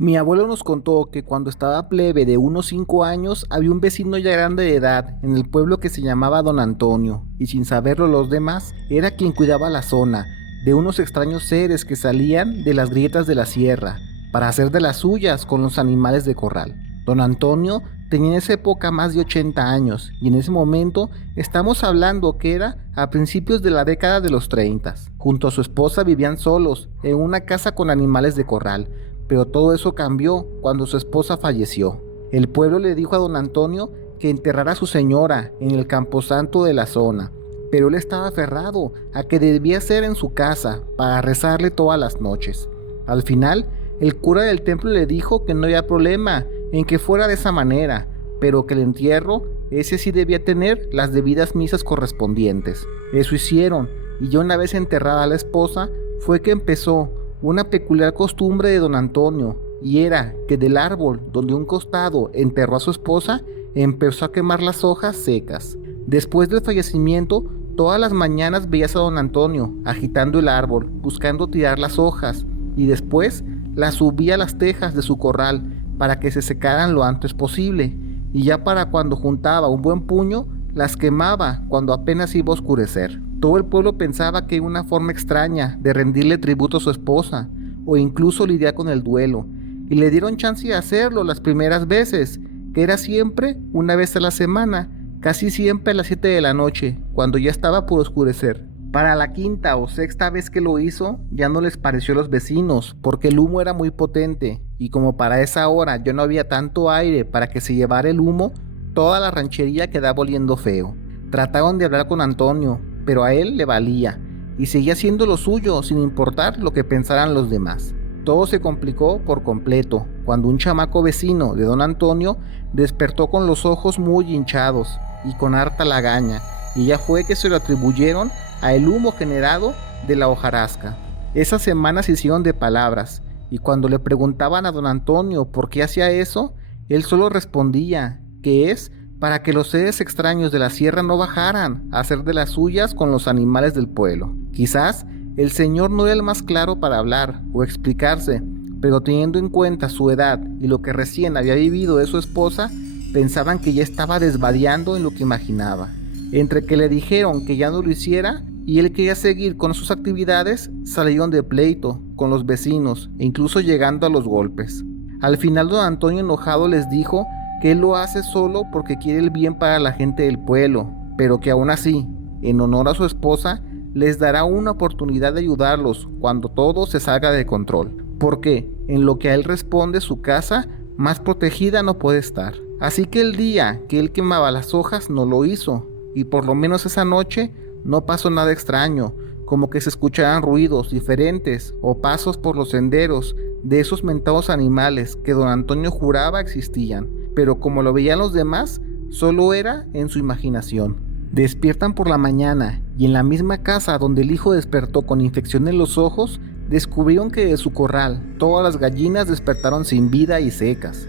Mi abuelo nos contó que cuando estaba plebe de unos 5 años había un vecino ya grande de edad en el pueblo que se llamaba Don Antonio, y sin saberlo los demás, era quien cuidaba la zona de unos extraños seres que salían de las grietas de la sierra para hacer de las suyas con los animales de corral. Don Antonio tenía en esa época más de 80 años, y en ese momento estamos hablando que era a principios de la década de los 30. Junto a su esposa vivían solos en una casa con animales de corral, pero todo eso cambió cuando su esposa falleció. El pueblo le dijo a don Antonio que enterrara a su señora en el camposanto de la zona, pero él estaba aferrado a que debía ser en su casa para rezarle todas las noches. Al final, el cura del templo le dijo que no había problema en que fuera de esa manera, pero que el entierro, ese sí debía tener las debidas misas correspondientes. Eso hicieron, y ya una vez enterrada la esposa, fue que empezó una peculiar costumbre de don Antonio, y era que del árbol donde un costado enterró a su esposa, empezó a quemar las hojas secas. Después del fallecimiento, todas las mañanas veías a don Antonio agitando el árbol, buscando tirar las hojas, y después las subía a las tejas de su corral para que se secaran lo antes posible, y ya para cuando juntaba un buen puño, las quemaba cuando apenas iba a oscurecer. Todo el pueblo pensaba que era una forma extraña de rendirle tributo a su esposa, o incluso lidiar con el duelo, y le dieron chance de hacerlo las primeras veces, que era siempre una vez a la semana, casi siempre a las 7 de la noche, cuando ya estaba por oscurecer. Para la quinta o sexta vez que lo hizo, ya no les pareció a los vecinos, porque el humo era muy potente, y como para esa hora ya no había tanto aire para que se llevara el humo, toda la ranchería quedaba oliendo feo. Trataron de hablar con Antonio, pero a él le valía, y seguía haciendo lo suyo sin importar lo que pensaran los demás. Todo se complicó por completo cuando un chamaco vecino de don Antonio despertó con los ojos muy hinchados y con harta lagaña, y ya fue que se lo atribuyeron a el humo generado de la hojarasca. Esas semanas se hicieron de palabras, y cuando le preguntaban a don Antonio por qué hacía eso, él solo respondía que es para que los seres extraños de la sierra no bajaran a hacer de las suyas con los animales del pueblo. Quizás el señor no era el más claro para hablar o explicarse, pero teniendo en cuenta su edad y lo que recién había vivido de su esposa, pensaban que ya estaba desvariando en lo que imaginaba. Entre que le dijeron que ya no lo hiciera y él quería seguir con sus actividades, salieron de pleito con los vecinos e incluso llegando a los golpes. Al final don Antonio enojado les dijo que él lo hace solo porque quiere el bien para la gente del pueblo, pero que aún así, en honor a su esposa, les dará una oportunidad de ayudarlos cuando todo se salga de control, porque en lo que a él responde su casa, más protegida no puede estar. Así que el día que él quemaba las hojas no lo hizo, y por lo menos esa noche no pasó nada extraño, como que se escucharan ruidos diferentes o pasos por los senderos de esos mentados animales que don Antonio juraba existían, pero como lo veían los demás, solo era en su imaginación. Despiertan por la mañana y en la misma casa donde el hijo despertó con infección en los ojos, descubrieron que de su corral todas las gallinas despertaron sin vida y secas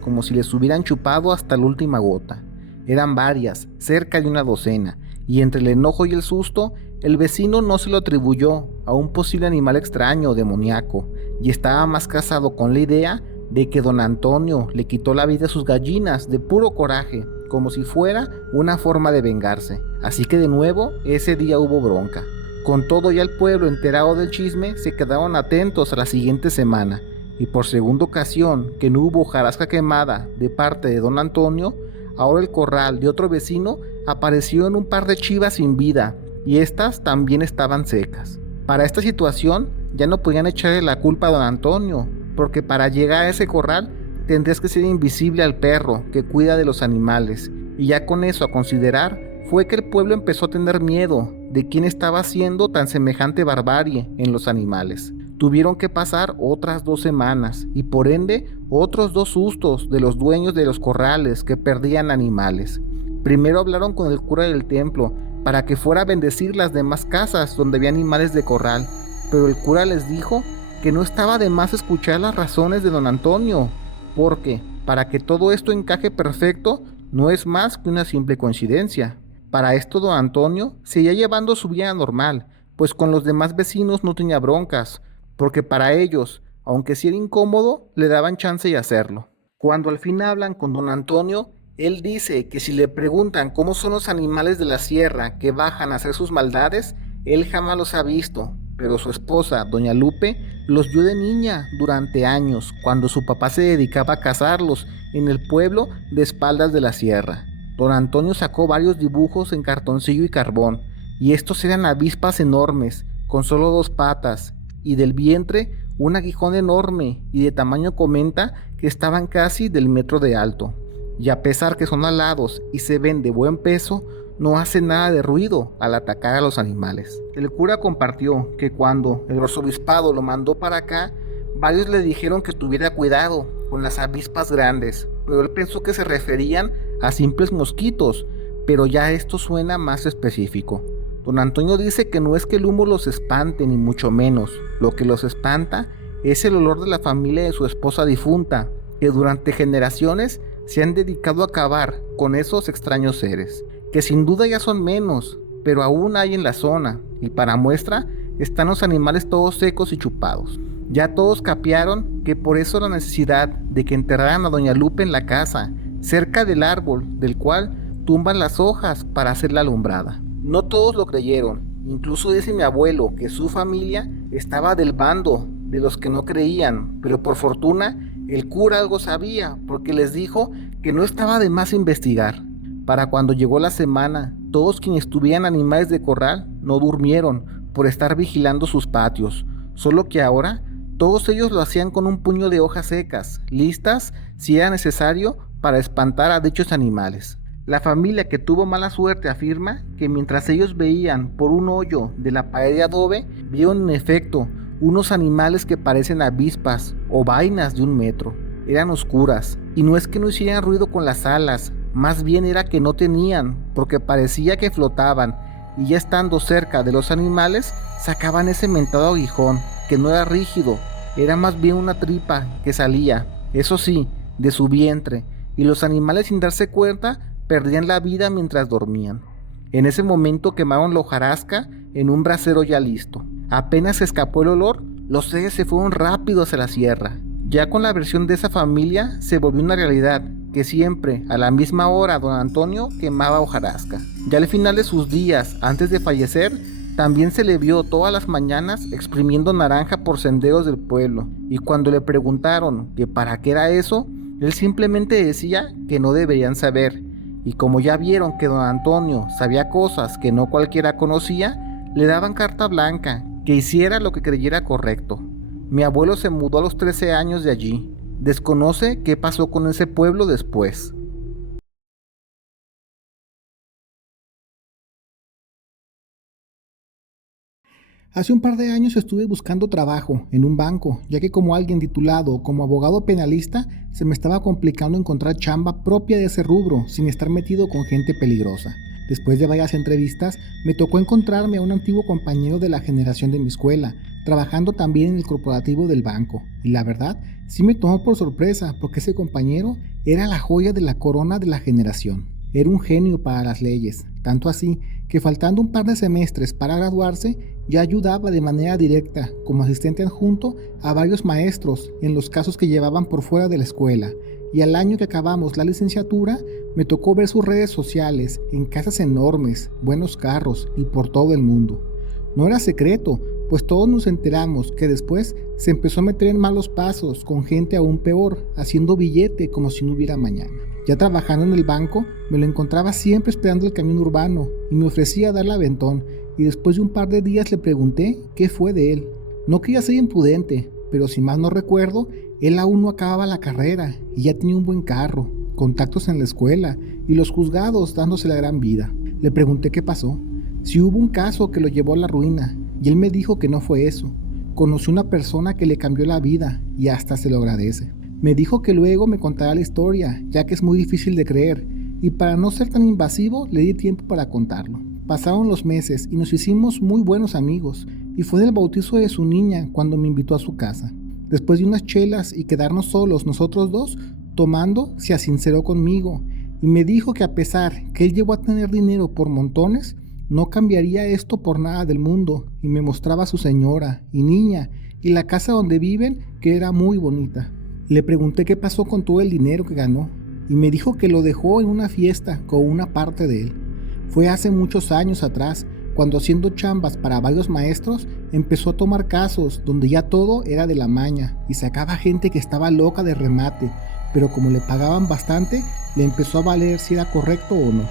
como si les hubieran chupado hasta la última gota. Eran varias, cerca de una docena, y entre el enojo y el susto, el vecino no se lo atribuyó a un posible animal extraño o demoníaco, y estaba más casado con la idea de que don Antonio le quitó la vida a sus gallinas de puro coraje, como si fuera una forma de vengarse. Así que de nuevo, ese día hubo bronca. Con todo ya el pueblo enterado del chisme, se quedaron atentos a la siguiente semana, y por segunda ocasión que no hubo hojarasca quemada de parte de don Antonio, ahora el corral de otro vecino apareció en un par de chivas sin vida, y estas también estaban secas. Para esta situación ya no podían echarle la culpa a don Antonio, porque para llegar a ese corral tendrías que ser invisible al perro que cuida de los animales, y ya con eso a considerar fue que el pueblo empezó a tener miedo de quién estaba haciendo tan semejante barbarie en los animales. Tuvieron que pasar otras 2 semanas y por ende otros 2 sustos de los dueños de los corrales que perdían animales. Primero hablaron con el cura del templo para que fuera a bendecir las demás casas donde había animales de corral, pero el cura les dijo que no estaba de más escuchar las razones de don Antonio, porque para que todo esto encaje perfecto no es más que una simple coincidencia. Para esto don Antonio seguía llevando su vida normal, pues con los demás vecinos no tenía broncas, porque para ellos, aunque si era incómodo, le daban chance de hacerlo. Cuando al fin hablan con don Antonio, él dice que si le preguntan cómo son los animales de la sierra que bajan a hacer sus maldades, él jamás los ha visto, pero su esposa, doña Lupe, los vio de niña durante años, cuando su papá se dedicaba a cazarlos en el pueblo de espaldas de la sierra. Don Antonio sacó varios dibujos en cartoncillo y carbón, y estos eran avispas enormes, con solo 2 patas, y del vientre un aguijón enorme y de tamaño comenta que estaban casi del metro de alto. Y a pesar que son alados y se ven de buen peso, no hacen nada de ruido al atacar a los animales. El cura compartió que cuando el arzobispado lo mandó para acá, varios le dijeron que tuviera cuidado con las avispas grandes, pero él pensó que se referían a simples mosquitos, pero ya esto suena más específico. Don Antonio dice que no es que el humo los espante, ni mucho menos. Lo que los espanta es el olor de la familia de su esposa difunta, que durante generaciones se han dedicado a acabar con esos extraños seres, que sin duda ya son menos, pero aún hay en la zona, y para muestra están los animales todos secos y chupados. Ya todos capearon que por eso la necesidad de que enterraran a doña Lupe en la casa, cerca del árbol del cual tumban las hojas para hacer la alumbrada. No todos lo creyeron, incluso dice mi abuelo que su familia estaba del bando de los que no creían, pero por fortuna el cura algo sabía, porque les dijo que no estaba de más investigar. Para cuando llegó la semana, todos quienes tuvieran animales de corral no durmieron por estar vigilando sus patios, solo que ahora todos ellos lo hacían con un puño de hojas secas, listas si era necesario para espantar a dichos animales. La familia que tuvo mala suerte afirma que mientras ellos veían por un hoyo de la pared de adobe, vieron en efecto unos animales que parecen avispas o vainas de 1 metro. Eran oscuras, y no es que no hicieran ruido con las alas, más bien era que no tenían, porque parecía que flotaban, y ya estando cerca de los animales, sacaban ese mentado aguijón, que no era rígido, era más bien una tripa que salía, eso sí, de su vientre, y los animales sin darse cuenta perdían la vida mientras dormían. En ese momento quemaron la hojarasca en un brasero ya listo. Apenas se escapó el olor, los seres se fueron rápido hacia la sierra. Ya con la versión de esa familia se volvió una realidad, que siempre, a la misma hora, don Antonio quemaba hojarasca. Ya al final de sus días, antes de fallecer, también se le vio todas las mañanas exprimiendo naranja por senderos del pueblo, y cuando le preguntaron que para qué era eso, él simplemente decía que no deberían saber, y como ya vieron que don Antonio sabía cosas que no cualquiera conocía, le daban carta blanca, que hiciera lo que creyera correcto. Mi abuelo se mudó a los 13 años de allí. Desconoce qué pasó con ese pueblo después. Hace un par de años estuve buscando trabajo en un banco, ya que como alguien titulado como abogado penalista, se me estaba complicando encontrar chamba propia de ese rubro, sin estar metido con gente peligrosa. Después de varias entrevistas, me tocó encontrarme a un antiguo compañero de la generación de mi escuela, trabajando también en el corporativo del banco. Y la verdad, sí me tomó por sorpresa, porque ese compañero era la joya de la corona de la generación. Era un genio para las leyes, tanto así que faltando un par de semestres para graduarse, ya ayudaba de manera directa como asistente adjunto a varios maestros en los casos que llevaban por fuera de la escuela, y al año que acabamos la licenciatura me tocó ver sus redes sociales en casas enormes, buenos carros y por todo el mundo. No era secreto, pues todos nos enteramos que después se empezó a meter en malos pasos con gente aún peor, haciendo billete como si no hubiera mañana. Ya trabajando en el banco, me lo encontraba siempre esperando el camión urbano y me ofrecía darle aventón, y después de un par de días le pregunté qué fue de él. No quería ser imprudente, pero si mal no recuerdo, él aún no acababa la carrera y ya tenía un buen carro, contactos en la escuela y los juzgados dándose la gran vida. Le pregunté qué pasó, si hubo un caso que lo llevó a la ruina, y él me dijo que no fue eso. Conoció una persona que le cambió la vida y hasta se lo agradece. Me dijo que luego me contará la historia, ya que es muy difícil de creer, y para no ser tan invasivo le di tiempo para contarlo. Pasaron los meses y nos hicimos muy buenos amigos, y fue en el bautizo de su niña cuando me invitó a su casa. Después de unas chelas y quedarnos solos nosotros dos, tomando, se asinceró conmigo, y me dijo que a pesar que él llegó a tener dinero por montones, no cambiaría esto por nada del mundo, y me mostraba a su señora y niña, y la casa donde viven, que era muy bonita. Le pregunté qué pasó con todo el dinero que ganó y me dijo que lo dejó en una fiesta con una parte de él. Fue hace muchos años atrás, cuando haciendo chambas para varios maestros, empezó a tomar casos donde ya todo era de la maña y sacaba gente que estaba loca de remate, pero como le pagaban bastante, le empezó a valer si era correcto o no.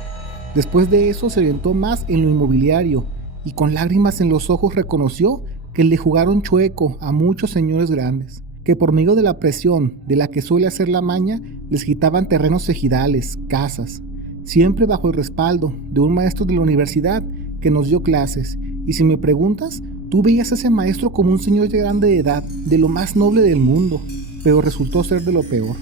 Después de eso se orientó más en lo inmobiliario y con lágrimas en los ojos reconoció que le jugaron chueco a muchos señores grandes, que por medio de la presión de la que suele hacer la maña, les quitaban terrenos ejidales, casas, siempre bajo el respaldo de un maestro de la universidad que nos dio clases. Y si me preguntas, tú veías a ese maestro como un señor de grande edad, de lo más noble del mundo, pero resultó ser de lo peor.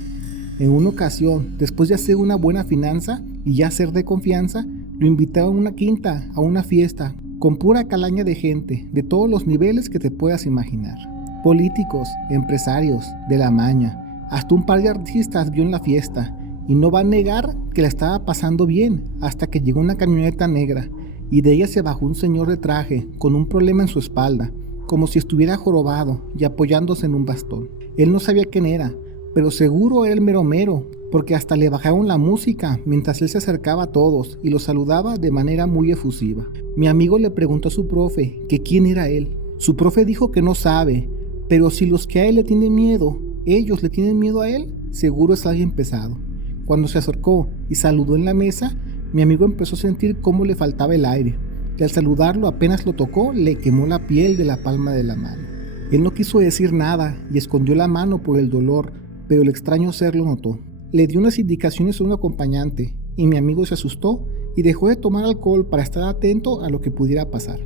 En una ocasión, después de hacer una buena finanza y ya ser de confianza, lo invitaron a una quinta, a una fiesta, con pura calaña de gente, de todos los niveles que te puedas imaginar. Políticos, empresarios, de la maña, hasta un par de artistas vio en la fiesta, y no va a negar que la estaba pasando bien, hasta que llegó una camioneta negra, y de ella se bajó un señor de traje, con un problema en su espalda, como si estuviera jorobado y apoyándose en un bastón. Él no sabía quién era, pero seguro era el mero mero, porque hasta le bajaron la música mientras él se acercaba a todos y los saludaba de manera muy efusiva. Mi amigo le preguntó a su profe que quién era él. Su profe dijo que no sabe, pero si los que a él le tienen miedo, ellos le tienen miedo a él, seguro es alguien pesado. Cuando se acercó y saludó en la mesa, mi amigo empezó a sentir cómo le faltaba el aire, y al saludarlo apenas lo tocó, le quemó la piel de la palma de la mano. Él no quiso decir nada y escondió la mano por el dolor, pero el extraño ser lo notó. Le dio unas indicaciones a un acompañante, y mi amigo se asustó y dejó de tomar alcohol para estar atento a lo que pudiera pasar.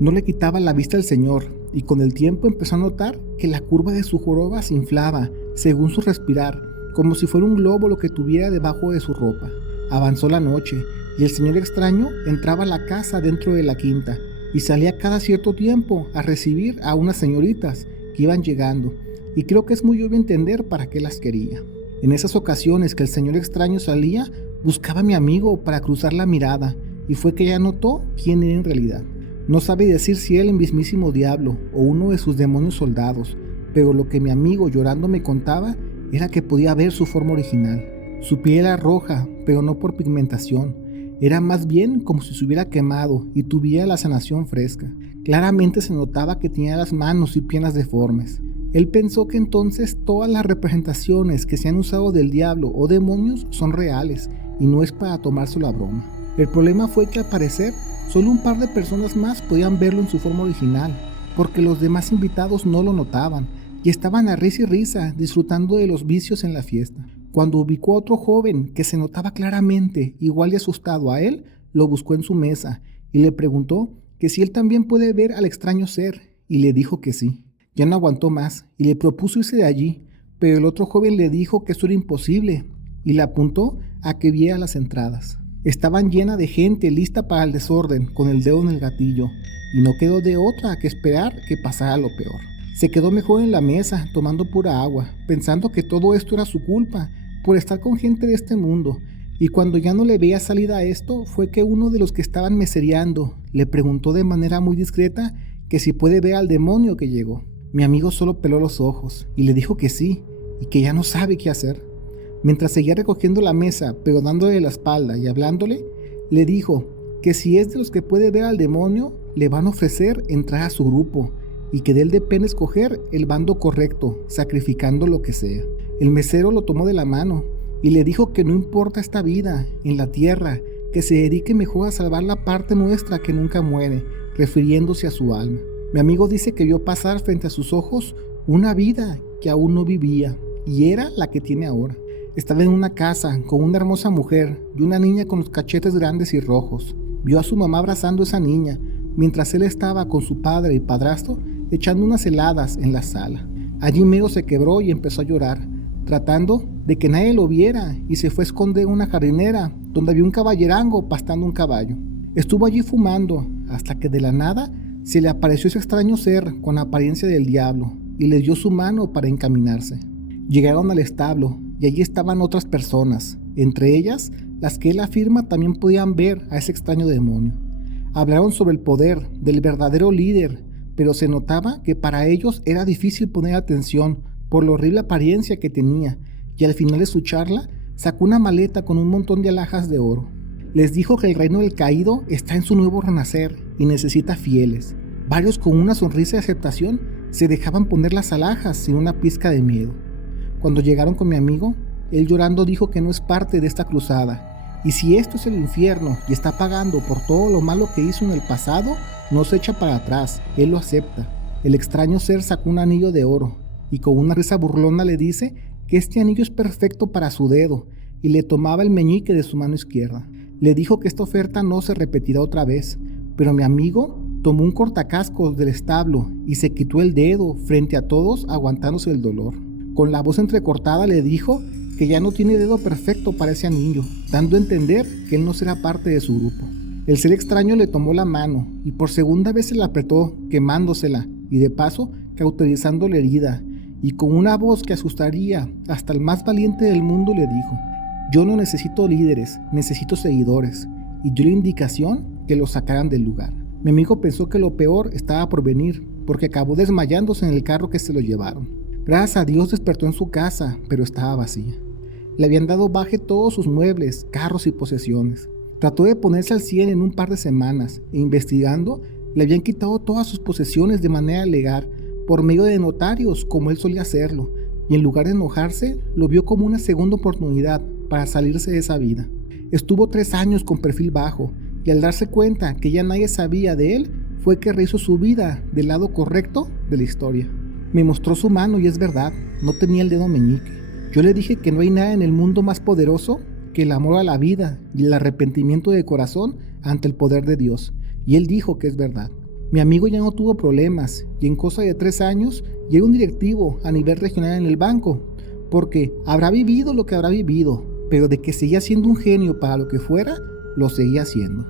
No le quitaba la vista al señor, y con el tiempo empezó a notar que la curva de su joroba se inflaba, según su respirar, como si fuera un globo lo que tuviera debajo de su ropa. Avanzó la noche, y el señor extraño entraba a la casa dentro de la quinta, y salía cada cierto tiempo a recibir a unas señoritas que iban llegando, y creo que es muy obvio entender para qué las quería. En esas ocasiones que el señor extraño salía, buscaba a mi amigo para cruzar la mirada, y fue que ya notó quién era en realidad. No sabe decir si era el mismísimo diablo o uno de sus demonios soldados, pero lo que mi amigo llorando me contaba era que podía ver su forma original. Su piel era roja, pero no por pigmentación. Era más bien como si se hubiera quemado y tuviera la sanación fresca. Claramente se notaba que tenía las manos y piernas deformes. Él pensó que entonces todas las representaciones que se han usado del diablo o demonios son reales y no es para tomárselo a broma. El problema fue que al parecer solo un par de personas más podían verlo en su forma original, porque los demás invitados no lo notaban y estaban a risa y risa disfrutando de los vicios en la fiesta. Cuando ubicó a otro joven que se notaba claramente igual de asustado a él, lo buscó en su mesa y le preguntó que si él también puede ver al extraño ser, y le dijo que sí. Ya no aguantó más y le propuso irse de allí, pero el otro joven le dijo que eso era imposible y le apuntó a que viera las entradas. Estaban llenas de gente lista para el desorden, con el dedo en el gatillo, y no quedó de otra que esperar que pasara lo peor. Se quedó mejor en la mesa, tomando pura agua, pensando que todo esto era su culpa, por estar con gente de este mundo, y cuando ya no le veía salida a esto, fue que uno de los que estaban mesereando le preguntó de manera muy discreta que si puede ver al demonio que llegó. Mi amigo solo peló los ojos y le dijo que sí, y que ya no sabe qué hacer. Mientras seguía recogiendo la mesa, pero dándole la espalda y hablándole, le dijo que si es de los que puede ver al demonio, le van a ofrecer entrar a su grupo, y que de él depende escoger el bando correcto, sacrificando lo que sea. El mesero lo tomó de la mano y le dijo que no importa esta vida, en la tierra, que se dedique mejor a salvar la parte nuestra que nunca muere, refiriéndose a su alma. Mi amigo dice que vio pasar frente a sus ojos una vida que aún no vivía, y era la que tiene ahora. Estaba en una casa con una hermosa mujer y una niña con los cachetes grandes y rojos. Vio a su mamá abrazando a esa niña, mientras él estaba con su padre y padrastro echando unas heladas en la sala. Allí mero se quebró y empezó a llorar, tratando de que nadie lo viera, y se fue a esconder en una jardinera donde había un caballerango pastando un caballo. Estuvo allí fumando hasta que de la nada se le apareció ese extraño ser con apariencia del diablo y le dio su mano para encaminarse. Llegaron al establo y allí estaban otras personas, entre ellas las que él afirma también podían ver a ese extraño demonio. Hablaron sobre el poder del verdadero líder, pero se notaba que para ellos era difícil poner atención por la horrible apariencia que tenía, y al final de su charla sacó una maleta con un montón de alhajas de oro. Les dijo que el reino del caído está en su nuevo renacer y necesita fieles. Varios, con una sonrisa de aceptación, se dejaban poner las alhajas sin una pizca de miedo. Cuando llegaron con mi amigo, él llorando dijo que no es parte de esta cruzada, y si esto es el infierno y está pagando por todo lo malo que hizo en el pasado, no se echa para atrás, él lo acepta. El extraño ser sacó un anillo de oro, y con una risa burlona le dice que este anillo es perfecto para su dedo, y le tomaba el meñique de su mano izquierda. Le dijo que esta oferta no se repetirá otra vez, pero mi amigo tomó un cortacascos del establo y se quitó el dedo frente a todos, aguantándose el dolor. Con la voz entrecortada le dijo que ya no tiene dedo perfecto para ese anillo, dando a entender que él no será parte de su grupo. El ser extraño le tomó la mano y por segunda vez se la apretó, quemándosela y de paso cauterizando la herida, y con una voz que asustaría hasta el más valiente del mundo le dijo: yo no necesito líderes, necesito seguidores, y dio la indicación que lo sacaran del lugar. Mi amigo pensó que lo peor estaba por venir, porque acabó desmayándose en el carro que se lo llevaron. Gracias a Dios despertó en su casa, pero estaba vacía. Le habían dado baje todos sus muebles, carros y posesiones. Trató de ponerse al 100 en un par de semanas, e investigando, le habían quitado todas sus posesiones de manera legal, por medio de notarios, como él solía hacerlo, y en lugar de enojarse, lo vio como una segunda oportunidad para salirse de esa vida. Estuvo 3 años con perfil bajo, y al darse cuenta que ya nadie sabía de él, fue que rehizo su vida del lado correcto de la historia. Me mostró su mano y es verdad, no tenía el dedo meñique. Yo le dije que no hay nada en el mundo más poderoso que el amor a la vida y el arrepentimiento de corazón ante el poder de Dios, y él dijo que es verdad. Mi amigo ya no tuvo problemas y en cosa de 3 años llega un directivo a nivel regional en el banco, porque habrá vivido lo que habrá vivido, pero de que seguía siendo un genio para lo que fuera, lo seguía haciendo.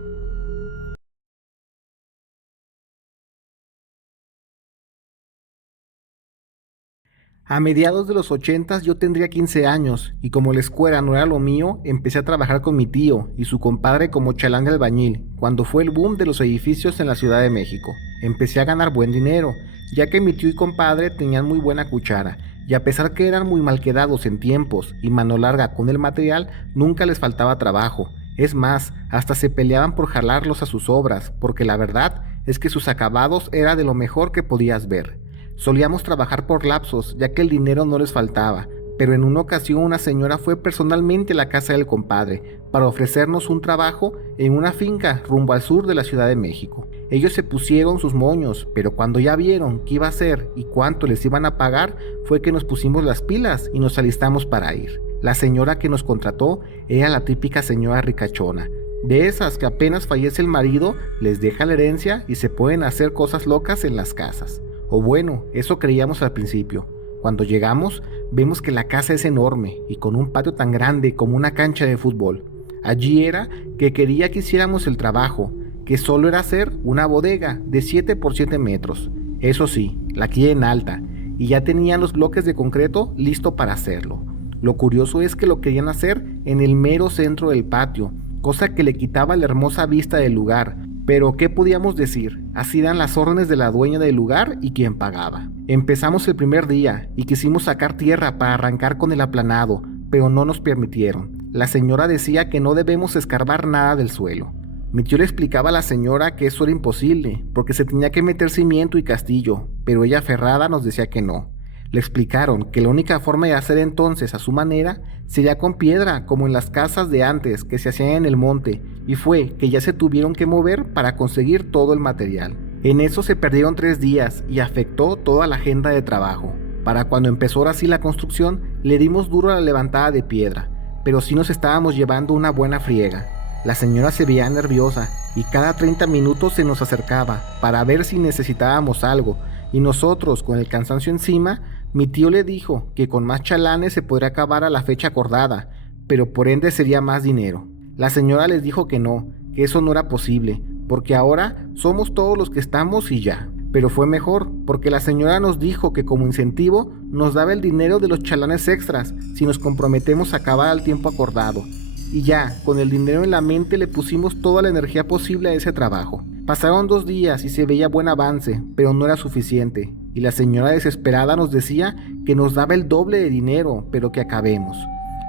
A mediados de los 80 yo tendría 15 años y como la escuela no era lo mío, empecé a trabajar con mi tío y su compadre como chalán de albañil, cuando fue el boom de los edificios en la Ciudad de México. Empecé a ganar buen dinero, ya que mi tío y compadre tenían muy buena cuchara, y a pesar que eran muy mal quedados en tiempos y mano larga con el material, nunca les faltaba trabajo. Es más, hasta se peleaban por jalarlos a sus obras, porque la verdad es que sus acabados era de lo mejor que podías ver. Solíamos trabajar por lapsos, ya que el dinero no les faltaba, pero en una ocasión una señora fue personalmente a la casa del compadre para ofrecernos un trabajo en una finca rumbo al sur de la Ciudad de México. Ellos se pusieron sus moños, pero cuando ya vieron qué iba a hacer y cuánto les iban a pagar, fue que nos pusimos las pilas y nos alistamos para ir. La señora que nos contrató era la típica señora ricachona, de esas que apenas fallece el marido, les deja la herencia y se pueden hacer cosas locas en las casas. O bueno, eso creíamos al principio. Cuando llegamos, vemos que la casa es enorme y con un patio tan grande como una cancha de fútbol. Allí era que quería que hiciéramos el trabajo, que solo era hacer una bodega de 7 por 7 metros. Eso sí, la quieren alta, y ya tenían los bloques de concreto listo para hacerlo. Lo curioso es que lo querían hacer en el mero centro del patio, cosa que le quitaba la hermosa vista del lugar. Pero, ¿qué podíamos decir? Así eran las órdenes de la dueña del lugar y quien pagaba. Empezamos el primer día y quisimos sacar tierra para arrancar con el aplanado, pero no nos permitieron. La señora decía que no debemos escarbar nada del suelo. Mi tío le explicaba a la señora que eso era imposible, porque se tenía que meter cimiento y castillo, pero ella aferrada nos decía que no. Le explicaron que la única forma de hacer entonces a su manera sería con piedra, como en las casas de antes que se hacían en el monte, y fue que ya se tuvieron que mover para conseguir todo el material. En eso se perdieron 3 días y afectó toda la agenda de trabajo. Para cuando empezó ahora sí la construcción, le dimos duro a la levantada de piedra, pero sí nos estábamos llevando una buena friega. La señora se veía nerviosa y cada 30 minutos se nos acercaba para ver si necesitábamos algo, y nosotros, con el cansancio encima, mi tío le dijo que con más chalanes se podría acabar a la fecha acordada, pero por ende sería más dinero. La señora les dijo que no, que eso no era posible, porque ahora somos todos los que estamos y ya. Pero fue mejor, porque la señora nos dijo que como incentivo nos daba el dinero de los chalanes extras si nos comprometemos a acabar al tiempo acordado. Y ya, con el dinero en la mente le pusimos toda la energía posible a ese trabajo. Pasaron 2 días y se veía buen avance, pero no era suficiente, y la señora desesperada nos decía que nos daba el doble de dinero, pero que acabemos.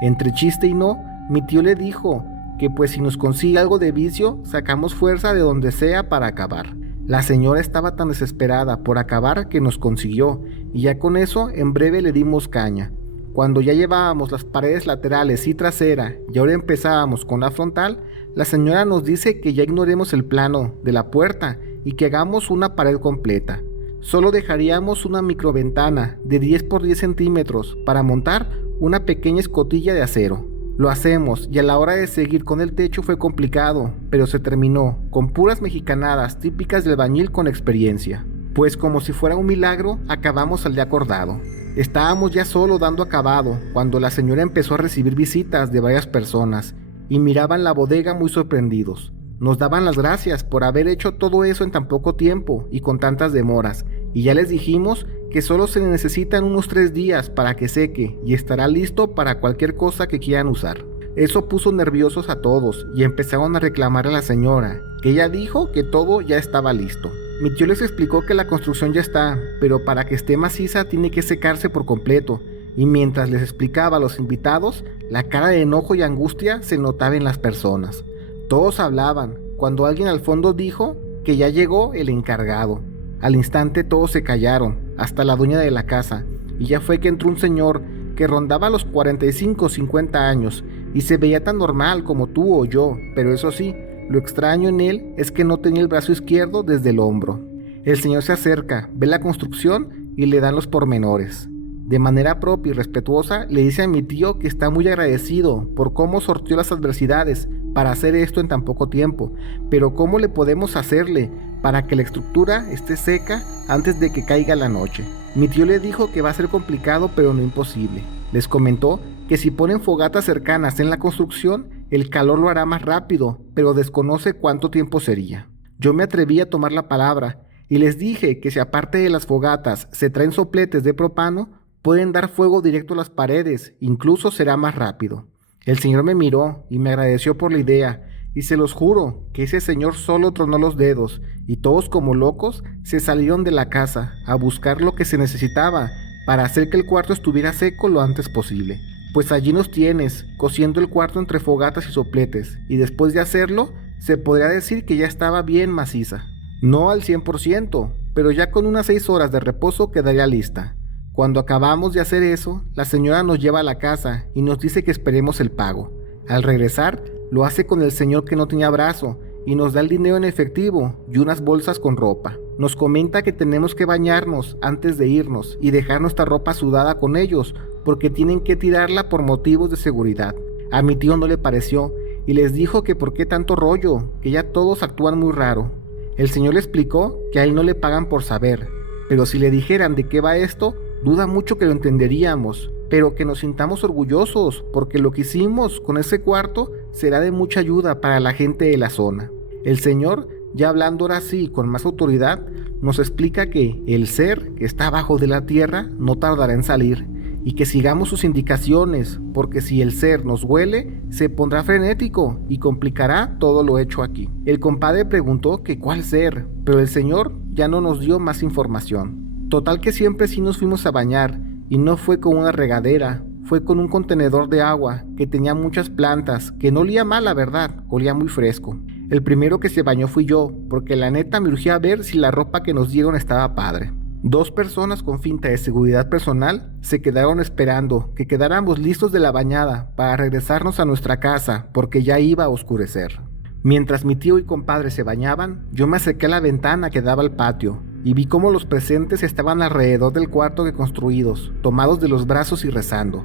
Entre chiste y no, mi tío le dijo que pues si nos consigue algo de vicio, sacamos fuerza de donde sea para acabar. La señora estaba tan desesperada por acabar que nos consiguió, y ya con eso en breve le dimos caña. Cuando ya llevábamos las paredes laterales y trasera y ahora empezábamos con la frontal, la señora nos dice que ya ignoremos el plano de la puerta y que hagamos una pared completa. Solo dejaríamos una microventana de 10 por 10 centímetros para montar una pequeña escotilla de acero. Lo hacemos y a la hora de seguir con el techo fue complicado, pero se terminó con puras mexicanadas típicas del albañil con experiencia. Pues como si fuera un milagro, acabamos al día acordado. Estábamos ya solo dando acabado cuando la señora empezó a recibir visitas de varias personas y miraban la bodega muy sorprendidos. Nos daban las gracias por haber hecho todo eso en tan poco tiempo y con tantas demoras, y ya les dijimos que solo se necesitan unos 3 días para que seque y estará listo para cualquier cosa que quieran usar. Eso puso nerviosos a todos y empezaron a reclamar a la señora, que ella dijo que todo ya estaba listo. Mi tío les explicó que la construcción ya está, pero para que esté maciza tiene que secarse por completo, y mientras les explicaba a los invitados, la cara de enojo y angustia se notaba en las personas. Todos hablaban, cuando alguien al fondo dijo que ya llegó el encargado. Al instante todos se callaron, hasta la dueña de la casa, y ya fue que entró un señor que rondaba los 45 o 50 años, y se veía tan normal como tú o yo, pero eso sí, lo extraño en él es que no tenía el brazo izquierdo desde el hombro. El señor se acerca, ve la construcción y le dan los pormenores. De manera propia y respetuosa le dice a mi tío que está muy agradecido por cómo sorteó las adversidades para hacer esto en tan poco tiempo, pero cómo le podemos hacerle para que la estructura esté seca antes de que caiga la noche. Mi tío le dijo que va a ser complicado pero no imposible. Les comentó que si ponen fogatas cercanas en la construcción, el calor lo hará más rápido, pero desconoce cuánto tiempo sería. Yo me atreví a tomar la palabra y les dije que si aparte de las fogatas se traen sopletes de propano, pueden dar fuego directo a las paredes, incluso será más rápido. El señor me miró y me agradeció por la idea, y se los juro que ese señor solo tronó los dedos, y todos como locos se salieron de la casa a buscar lo que se necesitaba para hacer que el cuarto estuviera seco lo antes posible. Pues allí nos tienes, cosiendo el cuarto entre fogatas y sopletes, y después de hacerlo, se podría decir que ya estaba bien maciza. No al 100%, pero ya con unas 6 horas de reposo quedaría lista. Cuando acabamos de hacer eso, la señora nos lleva a la casa y nos dice que esperemos el pago. Al regresar, lo hace con el señor que no tenía brazo y nos da el dinero en efectivo y unas bolsas con ropa. Nos comenta que tenemos que bañarnos antes de irnos y dejar nuestra ropa sudada con ellos porque tienen que tirarla por motivos de seguridad. A mi tío no le pareció y les dijo que por qué tanto rollo, que ya todos actúan muy raro. El señor le explicó que a él no le pagan por saber, pero si le dijeran de qué va esto, duda mucho que lo entenderíamos, pero que nos sintamos orgullosos porque lo que hicimos con ese cuarto será de mucha ayuda para la gente de la zona. El señor, ya hablando ahora sí con más autoridad, nos explica que el ser que está abajo de la tierra no tardará en salir y que sigamos sus indicaciones, porque si el ser nos huele, se pondrá frenético y complicará todo lo hecho aquí. El compadre preguntó que cuál ser, pero el señor ya no nos dio más información. Total que siempre sí nos fuimos a bañar, y no fue con una regadera, fue con un contenedor de agua que tenía muchas plantas, que no olía mal la verdad, olía muy fresco. El primero que se bañó fui yo, porque la neta me urgía ver si la ropa que nos dieron estaba padre. 2 personas con finta de seguridad personal se quedaron esperando que quedáramos listos de la bañada para regresarnos a nuestra casa, porque ya iba a oscurecer. Mientras mi tío y compadre se bañaban, yo me acerqué a la ventana que daba al patio y vi cómo los presentes estaban alrededor del cuarto reconstruidos, tomados de los brazos y rezando.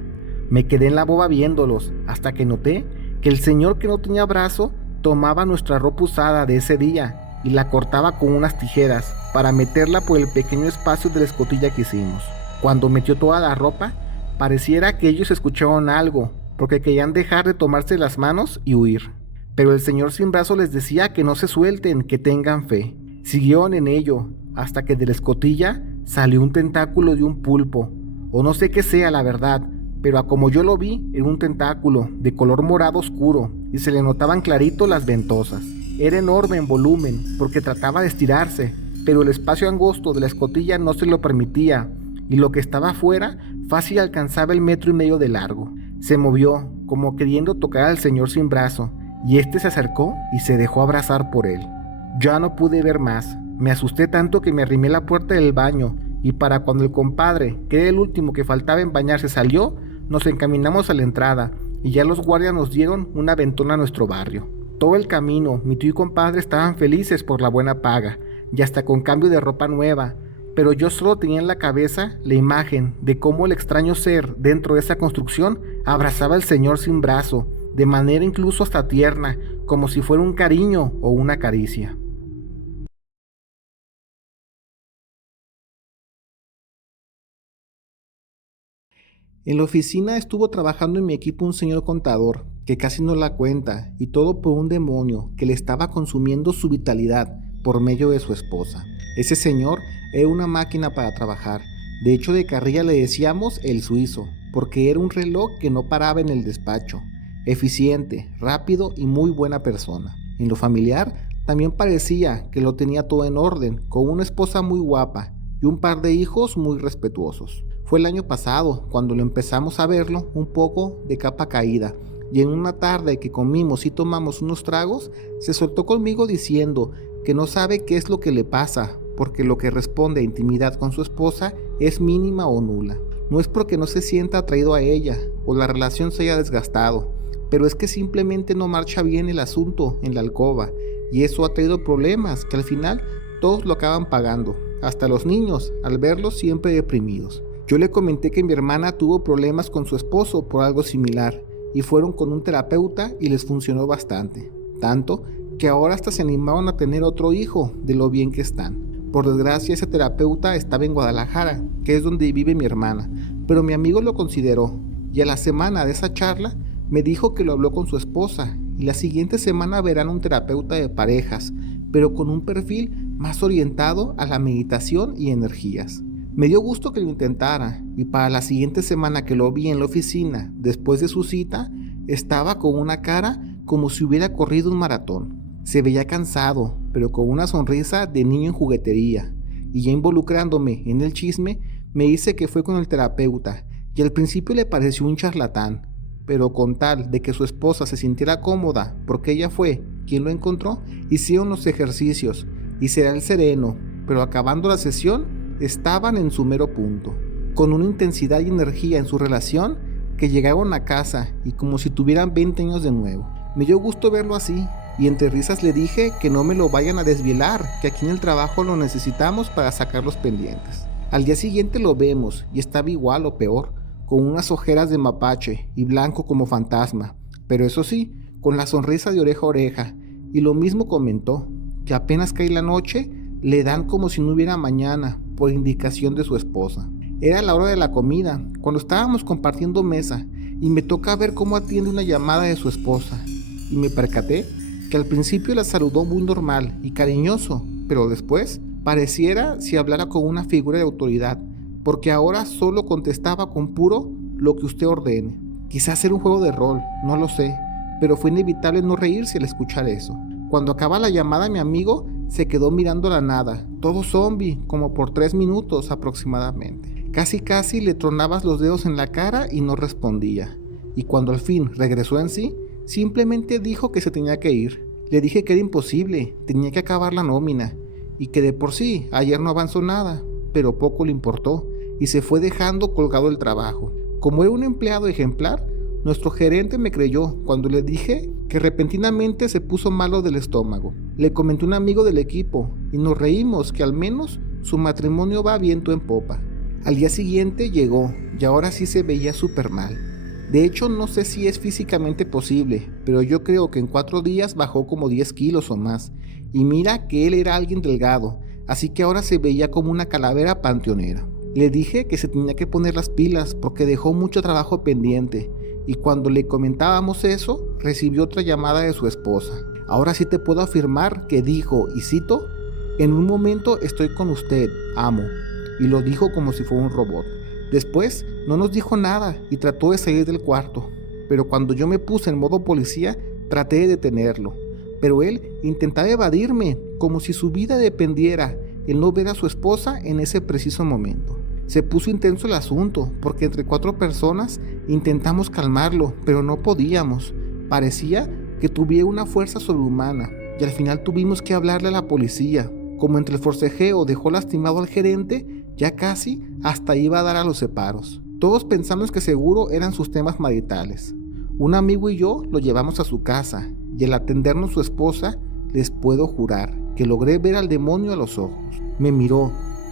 Me quedé en la boba viéndolos, hasta que noté que el señor que no tenía brazo tomaba nuestra ropa usada de ese día y la cortaba con unas tijeras para meterla por el pequeño espacio de la escotilla que hicimos. Cuando metió toda la ropa, pareciera que ellos escucharon algo, porque querían dejar de tomarse las manos y huir. Pero el señor sin brazo les decía que no se suelten, que tengan fe. Siguieron en ello, hasta que de la escotilla salió un tentáculo de un pulpo, o no sé qué sea la verdad, pero a como yo lo vi, era un tentáculo de color morado oscuro, y se le notaban clarito las ventosas. Era enorme en volumen porque trataba de estirarse, pero el espacio angosto de la escotilla no se lo permitía, y lo que estaba afuera fácil alcanzaba el 1,5 metros de largo. Se movió, como queriendo tocar al señor sin brazo, y este se acercó y se dejó abrazar por él. Ya no pude ver más. Me asusté tanto que me arrimé a la puerta del baño, y para cuando el compadre, que era el último que faltaba en bañarse, salió, nos encaminamos a la entrada, y ya los guardias nos dieron una aventona a nuestro barrio. Todo el camino, mi tío y compadre estaban felices por la buena paga, y hasta con cambio de ropa nueva, pero yo solo tenía en la cabeza la imagen de cómo el extraño ser dentro de esa construcción abrazaba al señor sin brazo, de manera incluso hasta tierna, como si fuera un cariño o una caricia. En la oficina estuvo trabajando en mi equipo un señor contador, que casi no la cuenta, y todo por un demonio que le estaba consumiendo su vitalidad por medio de su esposa. Ese señor era una máquina para trabajar. De hecho, de carrilla le decíamos el suizo, porque era un reloj que no paraba en el despacho. Eficiente, rápido y muy buena persona. En lo familiar, también parecía que lo tenía todo en orden, con una esposa muy guapa y un par de hijos muy respetuosos. Fue el año pasado cuando lo empezamos a verlo un poco de capa caída, y en una tarde que comimos y tomamos unos tragos, se soltó conmigo diciendo que no sabe qué es lo que le pasa, porque lo que responde a intimidad con su esposa es mínima o nula. No es porque no se sienta atraído a ella o la relación se haya desgastado, pero es que simplemente no marcha bien el asunto en la alcoba, y eso ha traído problemas que al final todos lo acaban pagando, hasta los niños, al verlos siempre deprimidos. Yo le comenté que mi hermana tuvo problemas con su esposo por algo similar, y fueron con un terapeuta y les funcionó bastante, tanto que ahora hasta se animaron a tener otro hijo de lo bien que están. Por desgracia, ese terapeuta estaba en Guadalajara, que es donde vive mi hermana, pero mi amigo lo consideró, y a la semana de esa charla me dijo que lo habló con su esposa, y la siguiente semana verán un terapeuta de parejas, pero con un perfil más orientado a la meditación y energías. Me dio gusto que lo intentara, y para la siguiente semana que lo vi en la oficina, después de su cita, estaba con una cara como si hubiera corrido un maratón. Se veía cansado, pero con una sonrisa de niño en juguetería, y ya involucrándome en el chisme, me dice que fue con el terapeuta, y al principio le pareció un charlatán, pero con tal de que su esposa se sintiera cómoda, porque ella fue quien lo encontró, hicieron los ejercicios, y será el sereno, pero acabando la sesión, estaban en su mero punto, con una intensidad y energía en su relación que llegaron a casa y como si tuvieran 20 años de nuevo. Me dio gusto verlo así, y entre risas le dije que no me lo vayan a desvelar, que aquí en el trabajo lo necesitamos para sacar los pendientes. Al día siguiente lo vemos y estaba igual o peor, con unas ojeras de mapache y blanco como fantasma, pero eso sí, con la sonrisa de oreja a oreja, y lo mismo comentó, que apenas cae la noche, le dan como si no hubiera mañana, por indicación de su esposa. Era la hora de la comida, cuando estábamos compartiendo mesa, y me toca ver cómo atiende una llamada de su esposa, y me percaté que al principio la saludó muy normal y cariñoso, pero después pareciera si hablara con una figura de autoridad, porque ahora solo contestaba con puro lo que usted ordene. Quizás era un juego de rol, no lo sé, pero fue inevitable no reírse al escuchar eso. Cuando acaba la llamada, mi amigo se quedó mirando la nada, todo zombie, como por 3 minutos aproximadamente. Casi le tronabas los dedos en la cara y no respondía. Y cuando al fin regresó en sí, simplemente dijo que se tenía que ir. Le dije que era imposible, tenía que acabar la nómina, y que de por sí ayer no avanzó nada, pero poco le importó, y se fue dejando colgado el trabajo. Como era un empleado ejemplar, nuestro gerente me creyó cuando le dije que repentinamente se puso malo del estómago. Le comentó un amigo del equipo y nos reímos que al menos su matrimonio va viento en popa. Al día siguiente llegó y ahora sí se veía súper mal. De hecho, no sé si es físicamente posible, pero yo creo que en 4 días bajó como 10 kilos o más. Y mira que él era alguien delgado, así que ahora se veía como una calavera panteonera. Le dije que se tenía que poner las pilas porque dejó mucho trabajo pendiente, y cuando le comentábamos eso, recibió otra llamada de su esposa. Ahora sí te puedo afirmar que dijo, y cito, en un momento estoy con usted, amo, y lo dijo como si fuera un robot. Después no nos dijo nada y trató de salir del cuarto, pero cuando yo me puse en modo policía, traté de detenerlo, pero él intentaba evadirme como si su vida dependiera en no ver a su esposa en ese preciso momento. Se puso intenso el asunto porque entre 4 personas intentamos calmarlo, pero no podíamos. Parecía que tuviera una fuerza sobrehumana y al final tuvimos que hablarle a la policía. Como entre el forcejeo dejó lastimado al gerente, ya casi hasta iba a dar a los separos. Todos pensamos que seguro eran sus temas maritales. Un amigo y yo lo llevamos a su casa y al atendernos su esposa, les puedo jurar que logré ver al demonio a los ojos. Me miró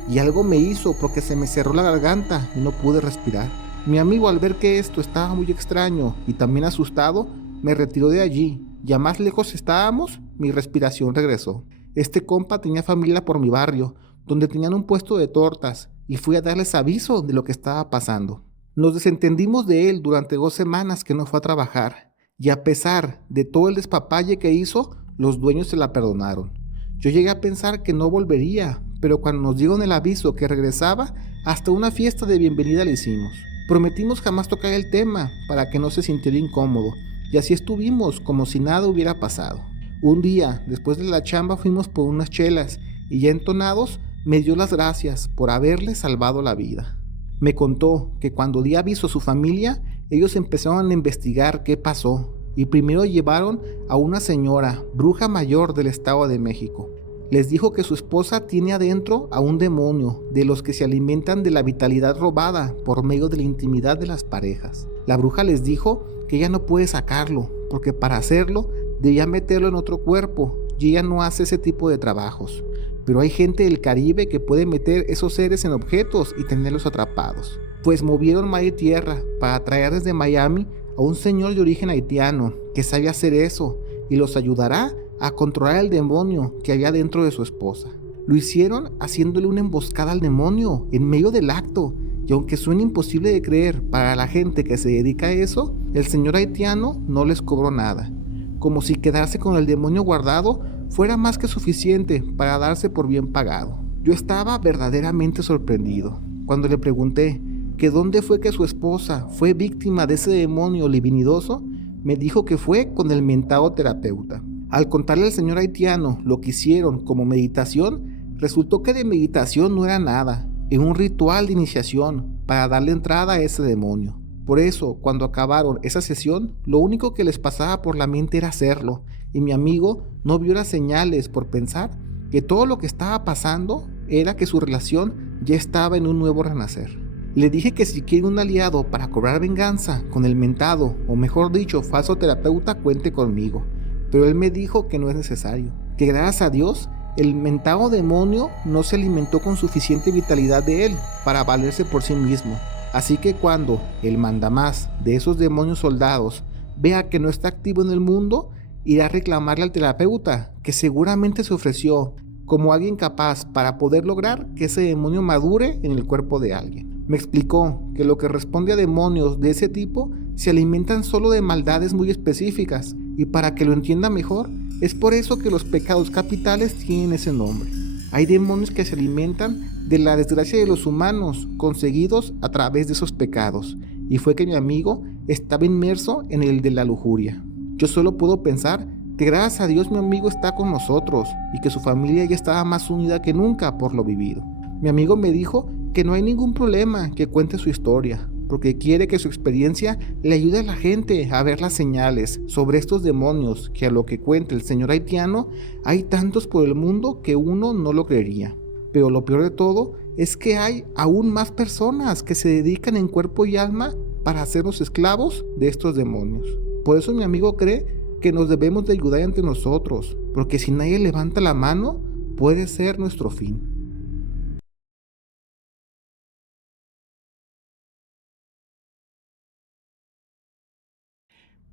y algo me hizo porque se me cerró la garganta y no pude respirar. Mi amigo, al ver que esto estaba muy extraño y también asustado, me retiró de allí y a más lejos estábamos, mi respiración regresó. Este compa tenía familia por mi barrio, donde tenían un puesto de tortas, y fui a darles aviso de lo que estaba pasando. Nos desentendimos de él durante 2 semanas que no fue a trabajar, y a pesar de todo el despapalle que hizo, los dueños se la perdonaron. Yo llegué a pensar que no volvería, pero cuando nos dieron el aviso que regresaba, hasta una fiesta de bienvenida le hicimos. Prometimos jamás tocar el tema para que no se sintiera incómodo, y así estuvimos como si nada hubiera pasado. Un día, después de la chamba, fuimos por unas chelas y ya entonados, me dio las gracias por haberle salvado la vida. Me contó que cuando di aviso a su familia, ellos empezaron a investigar qué pasó y primero llevaron a una señora, bruja mayor del Estado de México. Les dijo que su esposa tiene adentro a un demonio de los que se alimentan de la vitalidad robada por medio de la intimidad de las parejas. La bruja les dijo que ella no puede sacarlo, porque para hacerlo debía meterlo en otro cuerpo y ella no hace ese tipo de trabajos. Pero hay gente del Caribe que puede meter esos seres en objetos y tenerlos atrapados. Pues movieron mar y tierra para traer desde Miami a un señor de origen haitiano que sabe hacer eso y los ayudará a controlar el demonio que había dentro de su esposa. Lo hicieron haciéndole una emboscada al demonio en medio del acto, y aunque suene imposible de creer para la gente que se dedica a eso, el señor haitiano no les cobró nada, como si quedarse con el demonio guardado fuera más que suficiente para darse por bien pagado. Yo estaba verdaderamente sorprendido cuando le pregunté que dónde fue que su esposa fue víctima de ese demonio libidinoso. Me dijo que fue con el mentado terapeuta. Al contarle al señor haitiano lo que hicieron como meditación, resultó que de meditación no era nada, era un ritual de iniciación para darle entrada a ese demonio. Por eso, cuando acabaron esa sesión, lo único que les pasaba por la mente era hacerlo, y mi amigo no vio las señales por pensar que todo lo que estaba pasando era que su relación ya estaba en un nuevo renacer. Le dije que si quiere un aliado para cobrar venganza con el mentado, o mejor dicho, falso terapeuta, cuente conmigo. Pero él me dijo que no es necesario, que gracias a Dios, el mentado demonio no se alimentó con suficiente vitalidad de él para valerse por sí mismo. Así que cuando el mandamás de esos demonios soldados vea que no está activo en el mundo, irá a reclamarle al terapeuta, que seguramente se ofreció como alguien capaz para poder lograr que ese demonio madure en el cuerpo de alguien. Me explicó que lo que responde a demonios de ese tipo se alimentan solo de maldades muy específicas, y para que lo entienda mejor, es por eso que los pecados capitales tienen ese nombre. Hay demonios que se alimentan de la desgracia de los humanos, conseguidos a través de esos pecados, y fue que mi amigo estaba inmerso en el de la lujuria. Yo solo puedo pensar que gracias a Dios mi amigo está con nosotros y que su familia ya estaba más unida que nunca por lo vivido. Mi amigo me dijo que no hay ningún problema que cuente su historia, porque quiere que su experiencia le ayude a la gente a ver las señales sobre estos demonios que, a lo que cuenta el señor haitiano, hay tantos por el mundo que uno no lo creería. Pero lo peor de todo es que hay aún más personas que se dedican en cuerpo y alma para hacernos esclavos de estos demonios. Por eso mi amigo cree que nos debemos de ayudar entre nosotros, porque si nadie levanta la mano, puede ser nuestro fin.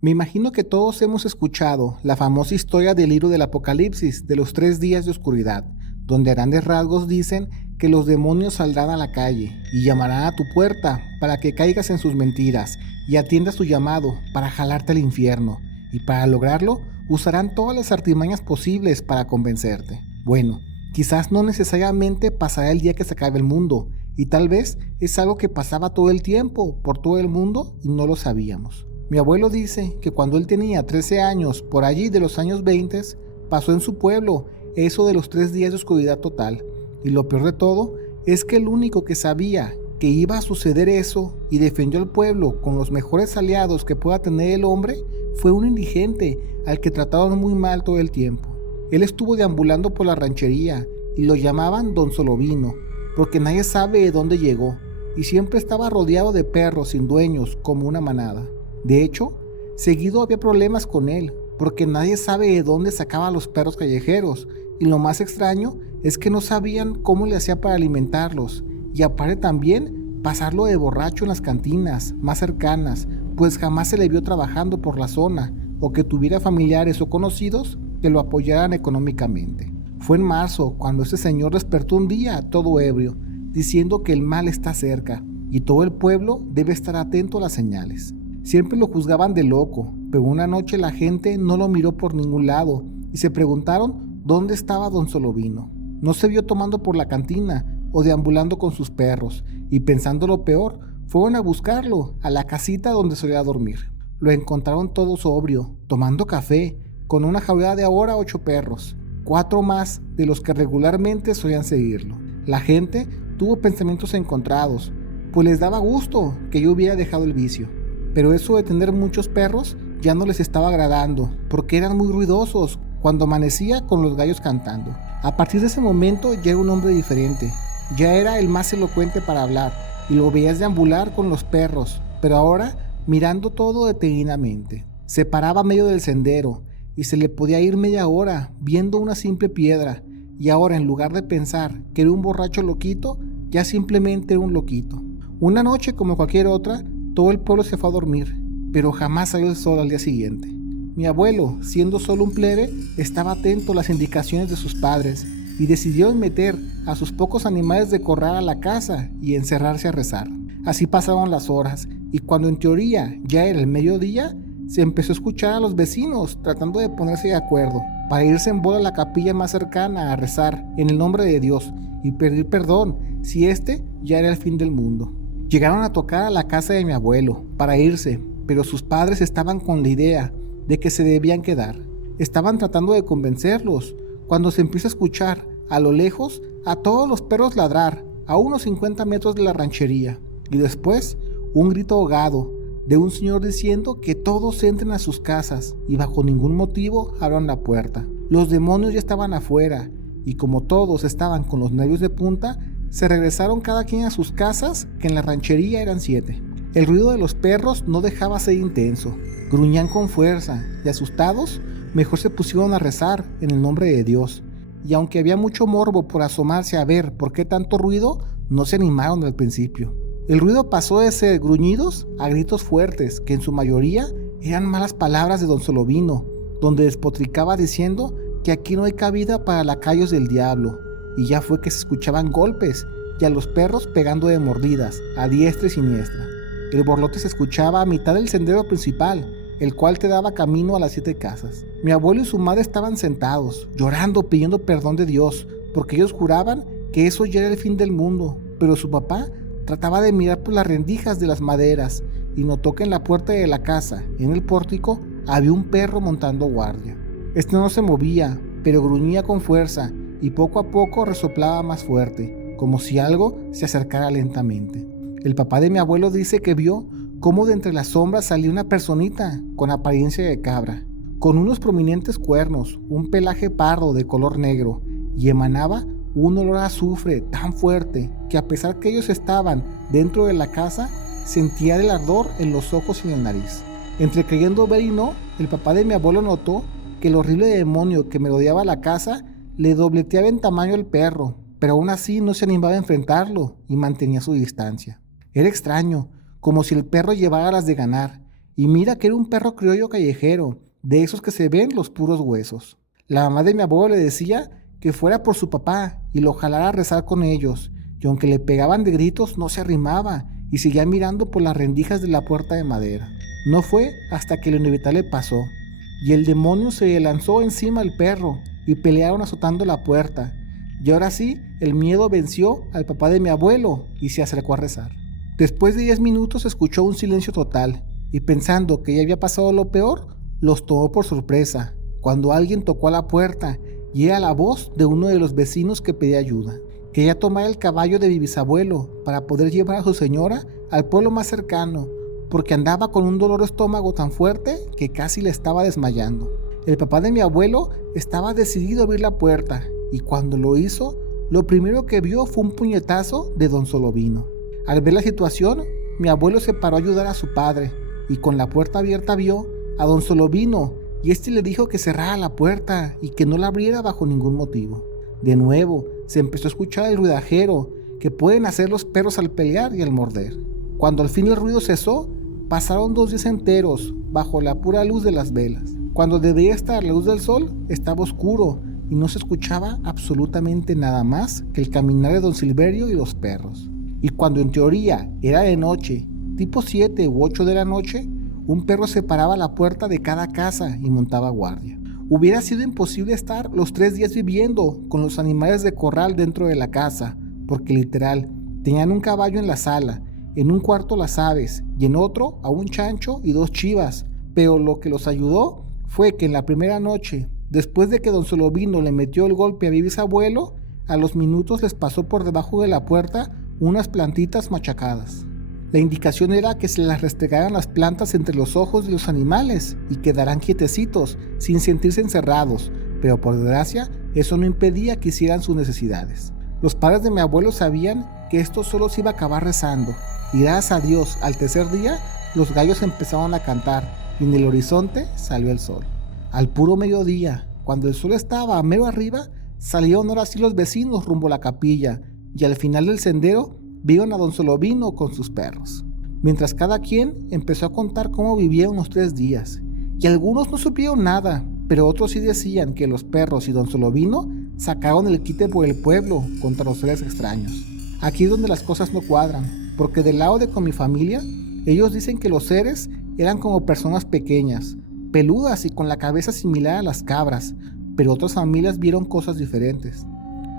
Me imagino que todos hemos escuchado la famosa historia del libro del Apocalipsis, de los 3 días de oscuridad, donde a grandes rasgos dicen que los demonios saldrán a la calle y llamarán a tu puerta para que caigas en sus mentiras y atiendas su llamado para jalarte al infierno, y para lograrlo usarán todas las artimañas posibles para convencerte. Bueno, quizás no necesariamente pasará el día que se acabe el mundo, y tal vez es algo que pasaba todo el tiempo por todo el mundo y no lo sabíamos. Mi abuelo dice que cuando él tenía 13 años, por allí de los años 20, pasó en su pueblo eso de los 3 días de oscuridad total. Y lo peor de todo es que el único que sabía que iba a suceder eso y defendió al pueblo con los mejores aliados que pueda tener el hombre fue un indigente al que trataron muy mal todo el tiempo. Él estuvo deambulando por la ranchería y lo llamaban Don Solovino, porque nadie sabe de dónde llegó, y siempre estaba rodeado de perros sin dueños como una manada. De hecho, seguido había problemas con él, porque nadie sabe de dónde sacaba a los perros callejeros, y lo más extraño es que no sabían cómo le hacía para alimentarlos, y aparte también pasarlo de borracho en las cantinas más cercanas, pues jamás se le vio trabajando por la zona, o que tuviera familiares o conocidos que lo apoyaran económicamente. Fue en marzo cuando este señor despertó un día todo ebrio, diciendo que el mal está cerca y todo el pueblo debe estar atento a las señales. Siempre lo juzgaban de loco, pero una noche la gente no lo miró por ningún lado y se preguntaron dónde estaba Don Solovino. No se vio tomando por la cantina o deambulando con sus perros, y pensando lo peor, fueron a buscarlo a la casita donde solía dormir. Lo encontraron todo sobrio, tomando café, con una jaula de ahora 8 perros, 4 más de los que regularmente solían seguirlo. La gente tuvo pensamientos encontrados, pues les daba gusto que yo hubiera dejado el vicio. Pero eso de tener muchos perros ya no les estaba agradando, porque eran muy ruidosos cuando amanecía con los gallos cantando. A partir de ese momento ya era un hombre diferente, ya era el más elocuente para hablar, y lo veías deambular con los perros, pero ahora mirando todo detenidamente. Se paraba a medio del sendero, y se le podía ir media hora viendo una simple piedra, y ahora en lugar de pensar que era un borracho loquito, ya simplemente era un loquito. Una noche como cualquier otra, todo el pueblo se fue a dormir, pero jamás salió el sol al día siguiente. Mi abuelo, siendo solo un plebe, estaba atento a las indicaciones de sus padres y decidió meter a sus pocos animales de corral a la casa y encerrarse a rezar. Así pasaron las horas, y cuando en teoría ya era el mediodía, se empezó a escuchar a los vecinos tratando de ponerse de acuerdo para irse en bola a la capilla más cercana a rezar en el nombre de Dios y pedir perdón si este ya era el fin del mundo. Llegaron a tocar a la casa de mi abuelo para irse, pero sus padres estaban con la idea de que se debían quedar. Estaban tratando de convencerlos cuando se empieza a escuchar a lo lejos a todos los perros ladrar a unos 50 metros de la ranchería, y después un grito ahogado de un señor diciendo que todos entren a sus casas y bajo ningún motivo abran la puerta. Los demonios ya estaban afuera, y como todos estaban con los nervios de punta, se regresaron cada quien a sus casas, que en la ranchería eran 7. El ruido de los perros no dejaba ser intenso, gruñían con fuerza, y asustados, mejor se pusieron a rezar en el nombre de Dios. Y aunque había mucho morbo por asomarse a ver por qué tanto ruido, no se animaron al principio. El ruido pasó de ser gruñidos a gritos fuertes, que en su mayoría eran malas palabras de Don Solovino, donde despotricaba diciendo que aquí no hay cabida para lacayos del diablo, y ya fue que se escuchaban golpes y a los perros pegando de mordidas, a diestra y siniestra. El borlote se escuchaba a mitad del sendero principal, el cual te daba camino a las 7 casas. Mi abuelo y su madre estaban sentados, llorando, pidiendo perdón de Dios, porque ellos juraban que eso ya era el fin del mundo, pero su papá trataba de mirar por las rendijas de las maderas y notó que en la puerta de la casa, en el pórtico, había un perro montando guardia. Este no se movía, pero gruñía con fuerza y poco a poco resoplaba más fuerte, como si algo se acercara lentamente. El papá de mi abuelo dice que vio cómo de entre las sombras salía una personita con apariencia de cabra, con unos prominentes cuernos, un pelaje pardo de color negro, y emanaba un olor a azufre tan fuerte que a pesar que ellos estaban dentro de la casa, sentía el ardor en los ojos y en la nariz. Entre creyendo ver y no, el papá de mi abuelo notó que el horrible demonio que merodeaba la casa le dobleteaba en tamaño al perro, pero aún así no se animaba a enfrentarlo y mantenía su distancia. Era extraño, como si el perro llevara las de ganar, y mira que era un perro criollo callejero, de esos que se ven los puros huesos. La mamá de mi abuelo le decía que fuera por su papá y lo jalara a rezar con ellos, y aunque le pegaban de gritos no se arrimaba y seguía mirando por las rendijas de la puerta de madera. No fue hasta que lo inevitable pasó, y el demonio se le lanzó encima al perro y pelearon azotando la puerta, y ahora sí el miedo venció al papá de mi abuelo y se acercó a rezar. Después de 10 minutos escuchó un silencio total, y pensando que ya había pasado lo peor, los tomó por sorpresa, cuando alguien tocó a la puerta y era la voz de uno de los vecinos que pedía ayuda. Quería tomar el caballo de mi bisabuelo para poder llevar a su señora al pueblo más cercano, porque andaba con un dolor de estómago tan fuerte que casi le estaba desmayando. El papá de mi abuelo estaba decidido a abrir la puerta, y cuando lo hizo, lo primero que vio fue un puñetazo de don Solovino. Al ver la situación, mi abuelo se paró a ayudar a su padre, y con la puerta abierta vio a don Solovino, y este le dijo que cerrara la puerta y que no la abriera bajo ningún motivo. De nuevo, se empezó a escuchar el ruidajero que pueden hacer los perros al pelear y al morder. Cuando al fin el ruido cesó, pasaron 2 días enteros bajo la pura luz de las velas. Cuando debía estar la luz del sol, estaba oscuro y no se escuchaba absolutamente nada más que el caminar de don Silverio y los perros. Y cuando en teoría era de noche, tipo 7 u 8 de la noche, un perro se paraba a la puerta de cada casa y montaba guardia. Hubiera sido imposible estar los 3 días viviendo con los animales de corral dentro de la casa, porque literal, tenían un caballo en la sala, en un cuarto las aves y en otro a un chancho y 2 chivas, pero lo que los ayudó fue que en la primera noche, después de que don Solovino le metió el golpe a mi bisabuelo, a los minutos les pasó por debajo de la puerta unas plantitas machacadas. La indicación era que se las restregaran las plantas entre los ojos de los animales y quedaran quietecitos, sin sentirse encerrados, pero por desgracia eso no impedía que hicieran sus necesidades. Los padres de mi abuelo sabían que esto solo se iba a acabar rezando, y gracias a Dios, al tercer día, los gallos empezaron a cantar y en el horizonte salió el sol. Al puro mediodía, cuando el sol estaba mero arriba, salieron ahora sí los vecinos rumbo a la capilla y al final del sendero vieron a don Solovino con sus perros, mientras cada quien empezó a contar cómo vivieron los 3 días, y algunos no supieron nada, pero otros sí decían que los perros y don Solovino sacaron el quite por el pueblo contra los seres extraños. Aquí es donde las cosas no cuadran, porque del lado de con mi familia, ellos dicen que los seres eran como personas pequeñas, peludas y con la cabeza similar a las cabras, pero otras familias vieron cosas diferentes.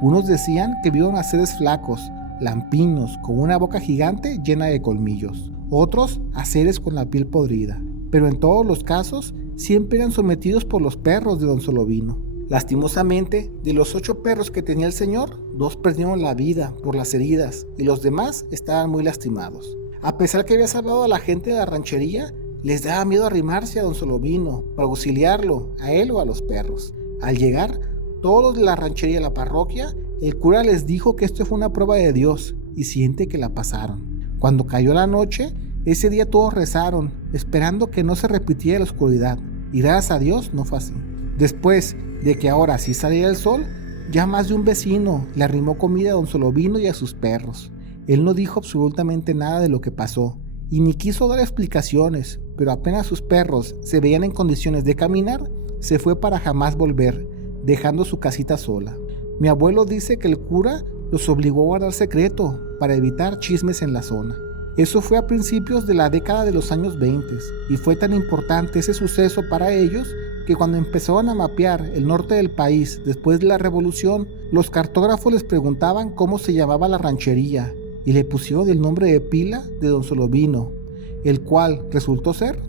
Unos decían que vieron a seres flacos, lampiños, con una boca gigante llena de colmillos, otros a seres con la piel podrida, pero en todos los casos siempre eran sometidos por los perros de don Solovino. Lastimosamente, de los 8 perros que tenía el señor, 2 perdieron la vida por las heridas y los demás estaban muy lastimados. A pesar que había salvado a la gente de la ranchería, les daba miedo arrimarse a don Solovino para auxiliarlo, a él o a los perros. Al llegar, todos los de la ranchería y la parroquia, el cura les dijo que esto fue una prueba de Dios y siente que la pasaron. Cuando cayó la noche, ese día todos rezaron, esperando que no se repitiera la oscuridad, y gracias a Dios no fue así. Después de que ahora sí salía el sol, ya más de un vecino le arrimó comida a don Solovino y a sus perros. Él no dijo absolutamente nada de lo que pasó, y ni quiso dar explicaciones, pero apenas sus perros se veían en condiciones de caminar, se fue para jamás volver, dejando su casita sola. Mi abuelo dice que el cura los obligó a guardar secreto para evitar chismes en la zona. Eso fue a principios de la década de los años 20 y fue tan importante ese suceso para ellos que cuando empezaron a mapear el norte del país después de la revolución, los cartógrafos les preguntaban cómo se llamaba la ranchería y le pusieron el nombre de pila de don Solovino, el cual resultó ser.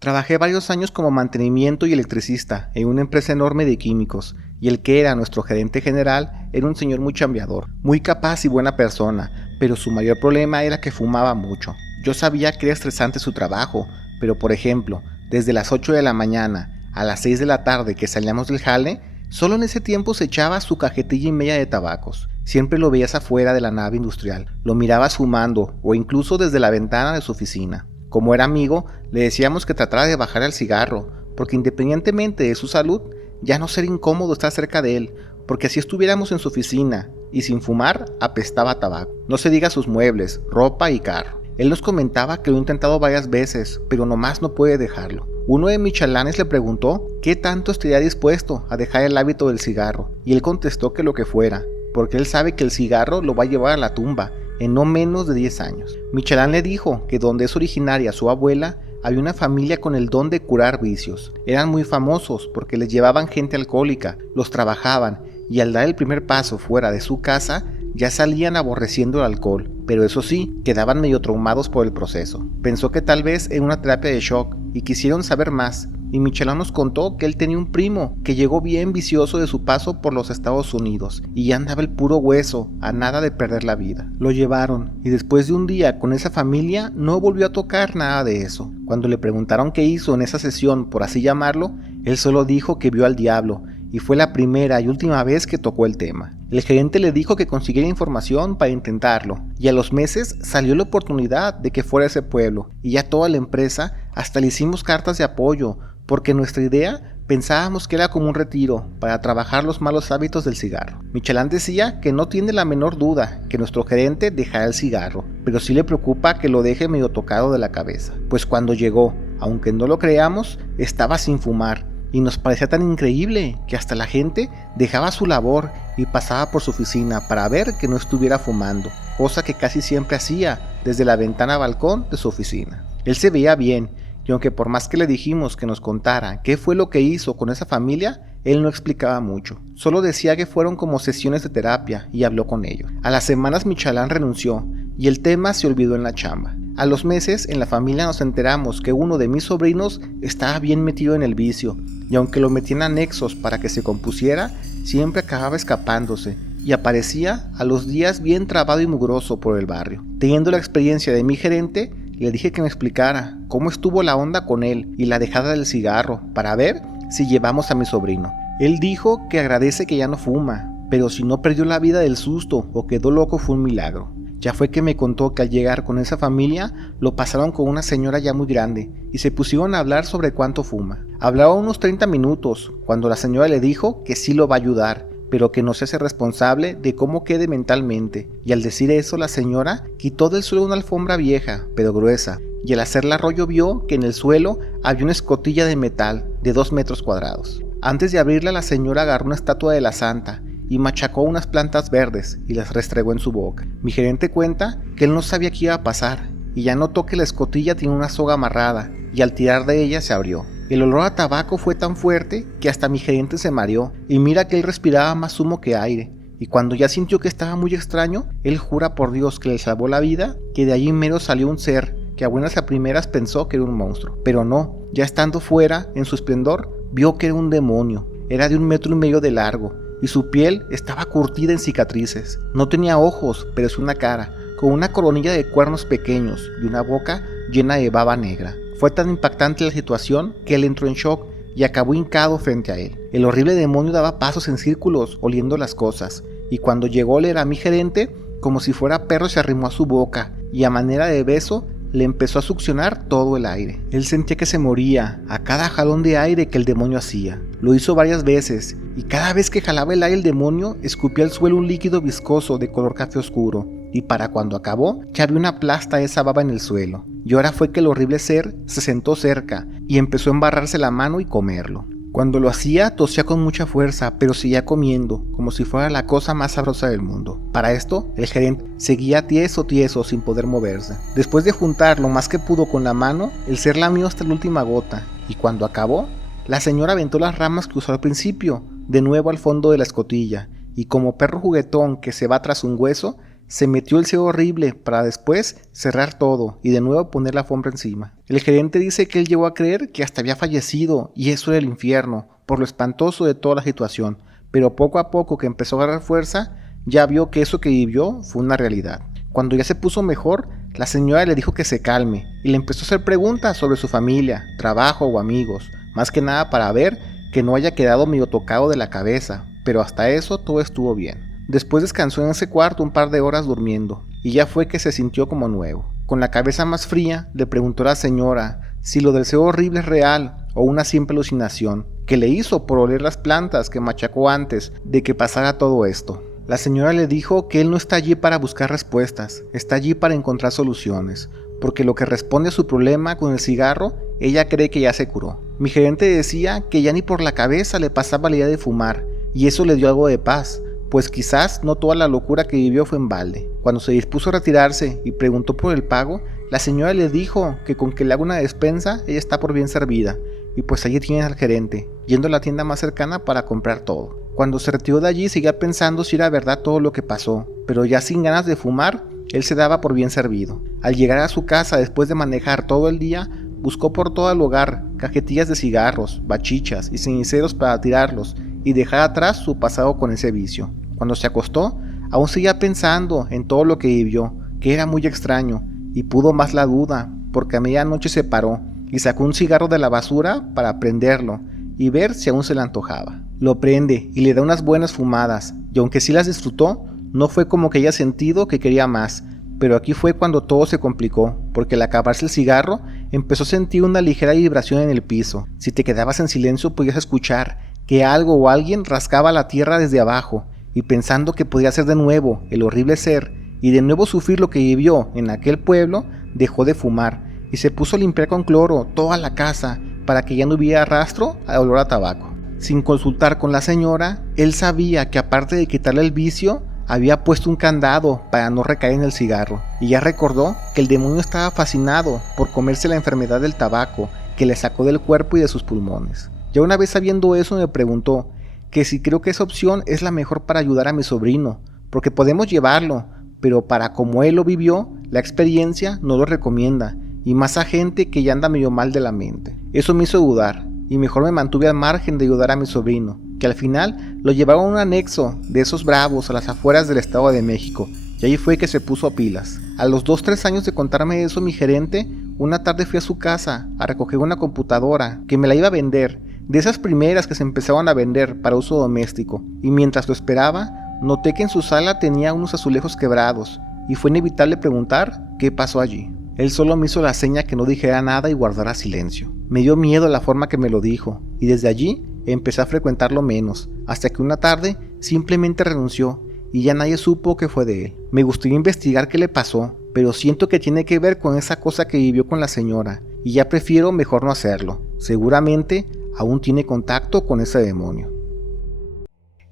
Trabajé varios años como mantenimiento y electricista en una empresa enorme de químicos, y el que era nuestro gerente general era un señor muy chambeador, muy capaz y buena persona, pero su mayor problema era que fumaba mucho. Yo sabía que era estresante su trabajo, pero por ejemplo, desde las 8 de la mañana a las 6 de la tarde que salíamos del jale, solo en ese tiempo se echaba su cajetilla y media de tabacos. Siempre lo veías afuera de la nave industrial, lo mirabas fumando o incluso desde la ventana de su oficina. Como era amigo, le decíamos que tratara de bajar el cigarro, porque independientemente de su salud, ya no sería incómodo estar cerca de él, porque si estuviéramos en su oficina y sin fumar, apestaba a tabaco. No se diga sus muebles, ropa y carro. Él nos comentaba que lo ha intentado varias veces, pero nomás no puede dejarlo. Uno de mis chalanes le preguntó qué tanto estaría dispuesto a dejar el hábito del cigarro, y él contestó que lo que fuera, porque él sabe que el cigarro lo va a llevar a la tumba en no menos de 10 años. Mi chalán le dijo que donde es originaria su abuela, había una familia con el don de curar vicios. Eran muy famosos porque les llevaban gente alcohólica, los trabajaban y al dar el primer paso fuera de su casa, ya salían aborreciendo el alcohol, pero eso sí, quedaban medio traumados por el proceso. Pensó que tal vez en una terapia de shock y quisieron saber más, y Michelin nos contó que él tenía un primo que llegó bien vicioso de su paso por los Estados Unidos y ya andaba el puro hueso, a nada de perder la vida. Lo llevaron y después de un día con esa familia no volvió a tocar nada de eso. Cuando le preguntaron qué hizo en esa sesión, por así llamarlo, él solo dijo que vio al diablo y fue la primera y última vez que tocó el tema. El gerente le dijo que consiguiera información para intentarlo y a los meses salió la oportunidad de que fuera a ese pueblo y ya toda la empresa hasta le hicimos cartas de apoyo porque nuestra idea pensábamos que era como un retiro para trabajar los malos hábitos del cigarro. Michelin decía que no tiene la menor duda que nuestro gerente dejará el cigarro, pero sí le preocupa que lo deje medio tocado de la cabeza, pues cuando llegó, aunque no lo creamos, estaba sin fumar y nos parecía tan increíble que hasta la gente dejaba su labor y pasaba por su oficina para ver que no estuviera fumando, cosa que casi siempre hacía desde la ventana balcón de su oficina. Él se veía bien, y aunque por más que le dijimos que nos contara qué fue lo que hizo con esa familia, él no explicaba mucho. Solo decía que fueron como sesiones de terapia y habló con ellos. A las semanas Michelin renunció y el tema se olvidó en la chamba. A los meses en la familia nos enteramos que uno de mis sobrinos estaba bien metido en el vicio y aunque lo metían anexos para que se compusiera, siempre acababa escapándose y aparecía a los días bien trabado y mugroso por el barrio. Teniendo la experiencia de mi gerente, le dije que me explicara cómo estuvo la onda con él y la dejada del cigarro para ver si llevamos a mi sobrino. Él dijo que agradece que ya no fuma, pero si no perdió la vida del susto o quedó loco fue un milagro. Ya fue que me contó que al llegar con esa familia lo pasaron con una señora ya muy grande y se pusieron a hablar sobre cuánto fuma. Hablaba unos 30 minutos cuando la señora le dijo que sí lo va a ayudar, pero que no se hace responsable de cómo quede mentalmente, y al decir eso la señora quitó del suelo una alfombra vieja, pero gruesa, y al hacerla rollo vio que en el suelo había una escotilla de metal de 2 metros cuadrados. Antes de abrirla la señora agarró una estatua de la santa y machacó unas plantas verdes y las restregó en su boca. Mi gerente cuenta que él no sabía qué iba a pasar, y ya notó que la escotilla tenía una soga amarrada, y al tirar de ella se abrió. El olor a tabaco fue tan fuerte que hasta mi gerente se mareó, y mira que él respiraba más humo que aire, y cuando ya sintió que estaba muy extraño, él jura por Dios que le salvó la vida, que de allí mero salió un ser que a buenas a primeras pensó que era un monstruo, pero no, ya estando fuera, en su esplendor, vio que era un demonio. Era de 1,5 metros de largo, y su piel estaba curtida en cicatrices. No tenía ojos, pero sí una cara, con una coronilla de cuernos pequeños y una boca llena de baba negra. Fue tan impactante la situación que él entró en shock y acabó hincado frente a él. El horrible demonio daba pasos en círculos, oliendo las cosas, y cuando llegó a oler a mi gerente, como si fuera perro se arrimó a su boca, y a manera de beso, le empezó a succionar todo el aire. Él sentía que se moría a cada jalón de aire que el demonio hacía. Lo hizo varias veces, y cada vez que jalaba el aire el demonio, escupía al suelo un líquido viscoso de color café oscuro, y para cuando acabó, ya había una plasta de esa baba en el suelo. Y ahora fue que el horrible ser se sentó cerca, y empezó a embarrarse la mano y comerlo. Cuando lo hacía, tosía con mucha fuerza, pero seguía comiendo, como si fuera la cosa más sabrosa del mundo. Para esto, el gerente seguía tieso sin poder moverse. Después de juntar lo más que pudo con la mano, el ser lamió hasta la última gota, y cuando acabó, la señora aventó las ramas que usó al principio, de nuevo al fondo de la escotilla, y como perro juguetón que se va tras un hueso, se metió el cebo horrible para después cerrar todo y de nuevo poner la alfombra encima. El gerente dice que él llegó a creer que hasta había fallecido y eso era el infierno, por lo espantoso de toda la situación, pero poco a poco que empezó a agarrar fuerza, ya vio que eso que vivió fue una realidad. Cuando ya se puso mejor, la señora le dijo que se calme y le empezó a hacer preguntas sobre su familia, trabajo o amigos, más que nada para ver que no haya quedado medio tocado de la cabeza, pero hasta eso todo estuvo bien. Después descansó en ese cuarto un par de horas durmiendo, y ya fue que se sintió como nuevo. Con la cabeza más fría, le preguntó a la señora si lo del cebo horrible es real o una simple alucinación, que le hizo por oler las plantas que machacó antes de que pasara todo esto. La señora le dijo que él no está allí para buscar respuestas, está allí para encontrar soluciones, porque lo que responde a su problema con el cigarro, ella cree que ya se curó. Mi gerente decía que ya ni por la cabeza le pasaba la idea de fumar, y eso le dio algo de paz, pues quizás no toda la locura que vivió fue en balde. Cuando se dispuso a retirarse y preguntó por el pago, la señora le dijo que con que le haga una despensa, ella está por bien servida, y pues allí tiene al gerente, yendo a la tienda más cercana para comprar todo. Cuando se retiró de allí seguía pensando si era verdad todo lo que pasó, pero ya sin ganas de fumar, él se daba por bien servido. Al llegar a su casa después de manejar todo el día, buscó por todo el hogar cajetillas de cigarros, bachichas y ceniceros para tirarlos y dejar atrás su pasado con ese vicio. Cuando se acostó, aún seguía pensando en todo lo que vivió, que era muy extraño, y pudo más la duda, porque a medianoche se paró y sacó un cigarro de la basura para prenderlo y ver si aún se le antojaba. Lo prende y le da unas buenas fumadas, y aunque sí las disfrutó, no fue como que haya sentido que quería más, pero aquí fue cuando todo se complicó, porque al acabarse el cigarro, empezó a sentir una ligera vibración en el piso. Si te quedabas en silencio podías escuchar que algo o alguien rascaba la tierra desde abajo, y pensando que podía ser de nuevo el horrible ser, y de nuevo sufrir lo que vivió en aquel pueblo, dejó de fumar, y se puso a limpiar con cloro toda la casa, para que ya no hubiera rastro a olor a tabaco. Sin consultar con la señora, él sabía que aparte de quitarle el vicio, había puesto un candado para no recaer en el cigarro, y ya recordó que el demonio estaba fascinado por comerse la enfermedad del tabaco que le sacó del cuerpo y de sus pulmones. Ya una vez sabiendo eso me preguntó que si creo que esa opción es la mejor para ayudar a mi sobrino, porque podemos llevarlo, pero para como él lo vivió, la experiencia no lo recomienda, y más a gente que ya anda medio mal de la mente. Eso me hizo dudar, y mejor me mantuve al margen de ayudar a mi sobrino, que al final lo llevaron a un anexo de esos bravos a las afueras del Estado de México, y ahí fue que se puso a pilas. A los 2-3 años de contarme eso mi gerente, una tarde fui a su casa a recoger una computadora que me la iba a vender, de esas primeras que se empezaban a vender para uso doméstico, y mientras lo esperaba, noté que en su sala tenía unos azulejos quebrados, y fue inevitable preguntar qué pasó allí. Él solo me hizo la seña que no dijera nada y guardara silencio. Me dio miedo la forma que me lo dijo, y desde allí empecé a frecuentarlo menos, hasta que una tarde simplemente renunció, y ya nadie supo qué fue de él. Me gustaría investigar qué le pasó, pero siento que tiene que ver con esa cosa que vivió con la señora, y ya prefiero mejor no hacerlo. Seguramente aún tiene contacto con ese demonio.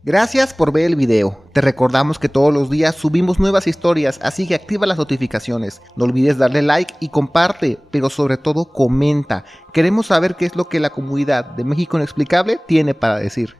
Gracias por ver el video. Te recordamos que todos los días subimos nuevas historias, así que activa las notificaciones. No olvides darle like y comparte, pero sobre todo comenta. Queremos saber qué es lo que la comunidad de México Inexplicable tiene para decir.